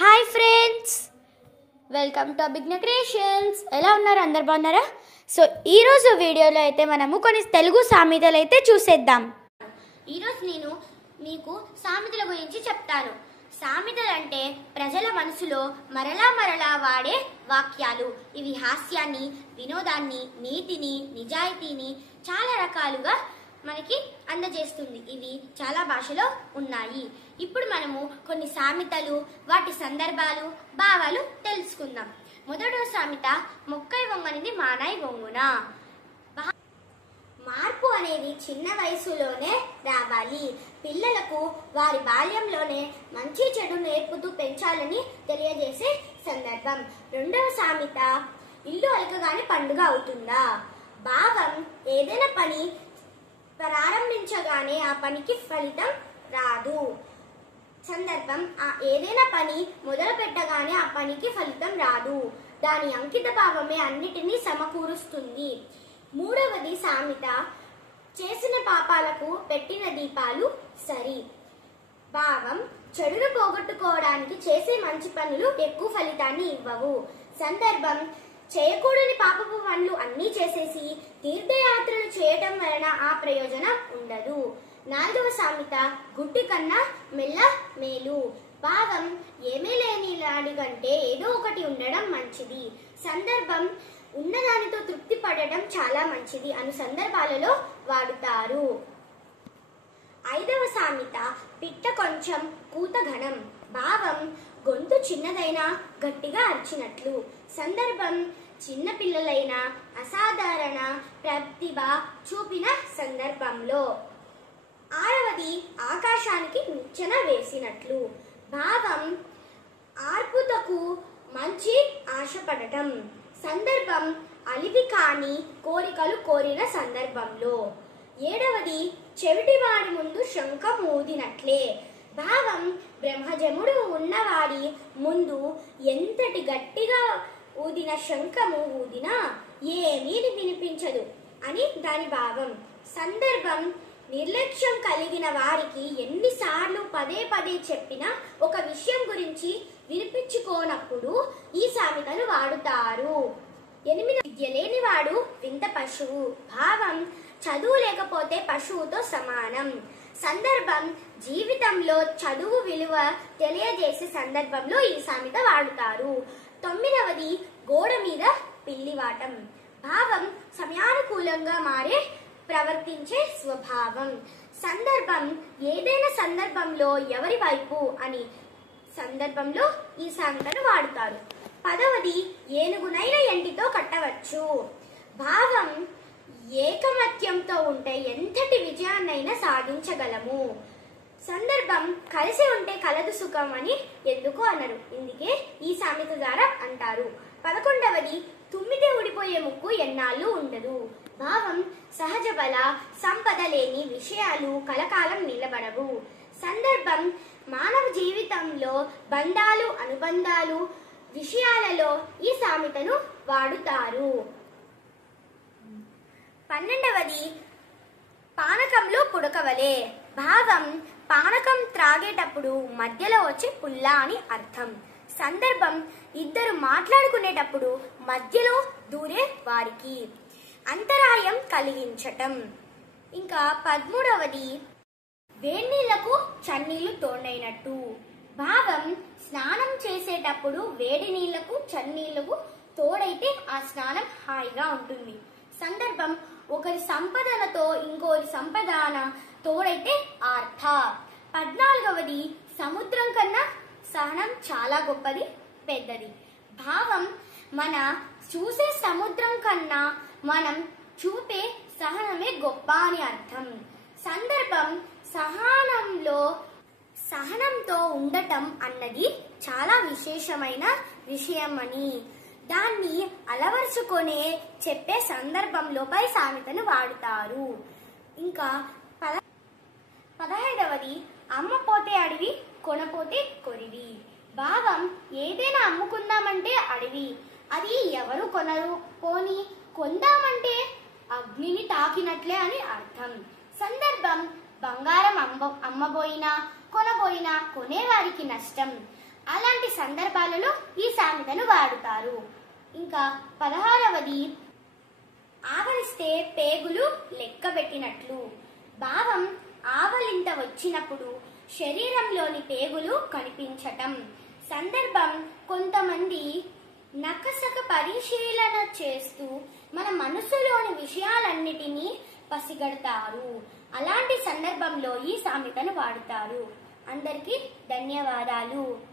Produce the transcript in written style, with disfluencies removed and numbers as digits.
Hi friends, welcome to Abhigna creations. ఎలా ఉన్నారు? అందరు బాగున్నారా? సో ఈరోజు వీడియోలో అయితే మనము కొన్ని తెలుగు సామెతలు అయితే చూసేద్దాం. ఈరోజు నేను మీకు సామెతల గురించి చెప్తాను. సామెతలు అంటే ప్రజల మనసులో మరలా మరలా వాడే వాక్యాలు. ఇవి హాస్యాన్ని, వినోదాన్ని, నీతిని, నిజాయితీని చాలా రకాలుగా మనకి అందజేస్తుంది. ఇవి చాలా భాషలో ఉన్నాయి. ఇప్పుడు మనము కొన్ని సామెతలు, వాటి సందర్భాలు, భావాలు తెలుసుకుందాం. మొదటి సామెత, మొక్కై వంగనిది మానాయి వంగున. మార్పు అనేది చిన్న వయసులోనే రావాలి. పిల్లలకు వారి బాల్యంలోనే మంచి చెడు నేర్పుతూ పెంచాలని తెలియజేసే సందర్భం. రెండవ సామెత, ఇల్లు అలకగానే పండుగ అవుతుందా. భావం, ఏదైనా పని ప్రారంభించగానే ఆ పనికి ఫలితం రాదు. సందర్భం, ఏదైనా పని మొదలు పెట్టగానే ఆ పనికి ఫలితం రాదు. దాని అంకిత భావమే అన్నిటినీ సమకూరుస్తుంది. మూడవది సామెత, చేసిన పాపాలకు పెట్టిన దీపాలు సరి. భావం, చెడును పోగొట్టుకోవడానికి చేసే మంచి పనులు ఎక్కువ ఫలితాన్ని ఇవ్వవు. సందర్భం, చేయకూడని పాపపు పనులు అన్నీ చేసేసి తీర్థయాత్రలు చేయటం వలన ఆ ప్రయోజనం ఉండదు. నాలుగవ సామెత, గుడ్డి కన్నా మెల్ల మేలు. భావం, ఏమీ లేని కంటే ఏదో ఒకటి ఉండడం మంచిది. సందర్భం, ఉన్నదానితో తృప్తి పడటం చాలా మంచిది అను సందర్భాలలో వాడుతారు. ఐదవ సామెత, పిట్ట కొంచెం కూత ఘనం. భావం, గొంతు చిన్నదైనా గట్టిగా అరిచినట్లు. సందర్భం, చిన్న పిల్లలైన అసాధారణ ప్రతిభ చూపిన సందర్భంలో. ఆరవది, ఆకాశానికి నిచ్చెన వేసినట్లు. భావం, ఆర్పుతకు మంచి ఆశపడటం. సందర్భం, అలివి కాని కోరికలు కోరిన సందర్భంలో. ఏడవది, చెవిటివాడి ముందు శంఖం ఊదినట్లే. భావం, బ్రహ్మజముడు ఉన్నవాడి ముందు ఎంతటి గట్టిగా ఊదిన శంఖము ఊదినా ఏమీ వినిపించదు అని దాని భావం. సందర్భం, నిర్లక్ష్యం కలిగిన వారికి ఎన్నిసార్లు పదే పదే చెప్పినా ఒక విషయం గురించి వినిపించుకోనప్పుడు ఈ సామెతను వాడుతారు. 8, విద్య లేనివాడు వింత పశువు. భావం, చదువు లేకపోతే పశువుతో సమానం. సందర్భం, జీవితంలో చదువు విలువ తెలియజేసే సందర్భంలో ఈ సామెత వాడుతారు. 9వది, గోడ మీద పిల్లివాటం. భావం, సమయానుకూలంగా మారే ప్రవర్తించే స్వభావం. సందర్భం, ఏదైనా సందర్భంలో ఎవరి వైపు అని సందర్భంలో ఈ సామెతను వాడుతారు. 10వది, ఏనుగునైన ఎంటితో కట్టవచ్చు. భావం, ఏకమత్యంతో ఉంటే ఎంతటి విజయాన్నైనా సాధించగలము. సందర్భం, కలిసి ఉంటే కలదు సుఖం అని ఎందుకు అనరు, ఇందుకే ఈ సామెత ద్వారా అంటారు. 11వది, తుమ్మితే ఊడిపోయే ముక్కు ఎన్నాళ్ళు ఉండదు. భావం, సహజ బల సంపద లేని విషయాలు కలకాలం నిలబడవు. సందర్భం, మానవ జీవితంలో బంధాలు, అనుబంధాలు విషయాలలో ఈ సామెతను వాడుతారు. 12వది, పానకంలో పుడకవలే. భావం, పానకం త్రాగేటప్పుడు మధ్యలో వచ్చే పుల్ల అని అర్థం. సందర్భం, ఇద్దరు మాట్లాడుకునేటప్పుడు మధ్యలో దూరే వారికి అంతరాయం కలిగించటం. ఇంకా 13వది, వేడినీళ్లకు చన్నీళ్లు తోడైనట్టు. భావం, స్నానం చేసేటప్పుడు వేడి నీళ్లకు చన్నీళ్లకు తోడైతే ఆ స్నానం హాయిగా ఉంటుంది. సందర్భం, ఒకరి సంపదనతో ఇంకోరి సంపదన తోడైతే ఆర్త. 14వది, సముద్రం కన్నా సహనం చాలా గొప్పది, పెద్దది. భావం, మన చూసే సముద్రం కన్నా మనం చూపే సహనమే గొప్ప అని అర్థం. సందర్భం, సహనంతో ఉండటం అన్నది చాలా విశేషమైన విషయం అని దాన్ని అలవరుచుకొనే చెప్పే సందర్భంలో పై సామెతను వాడుతారు. ఇంకా 15వది, అమ్మ పోతే అడవి, కొనపోతే కొరివి. భావం, ఏదైనా అమ్ముకుందామంటే అడవి, అది ఎవరు కొనరు, పోని కొందామంటే అగ్నిని తాకినట్లే అని అర్థం. సందర్భం, బంగారం అమ్మబోయినా కొనబోయినా కొనేవారికి నష్టం. అలాంటి సందర్భాలలో ఈ సామెతను వాడుతారు. ఇంకా 16వది ఆవలిస్తే పేగులు లెక్క పెట్టినట్లు. భావం ఆవలింత వచ్చినప్పుడు శరీరంలోని పేగులు కనిపించటం. సందర్భం కొంతమంది నకసక పరిశీలన చేస్తూ మన మనసులోని విషయాలన్నిటినీ పసిగడతారు. అలాంటి సందర్భంలో ఈ సామెతను వాడుతారు. అందరికీ ధన్యవాదాలు.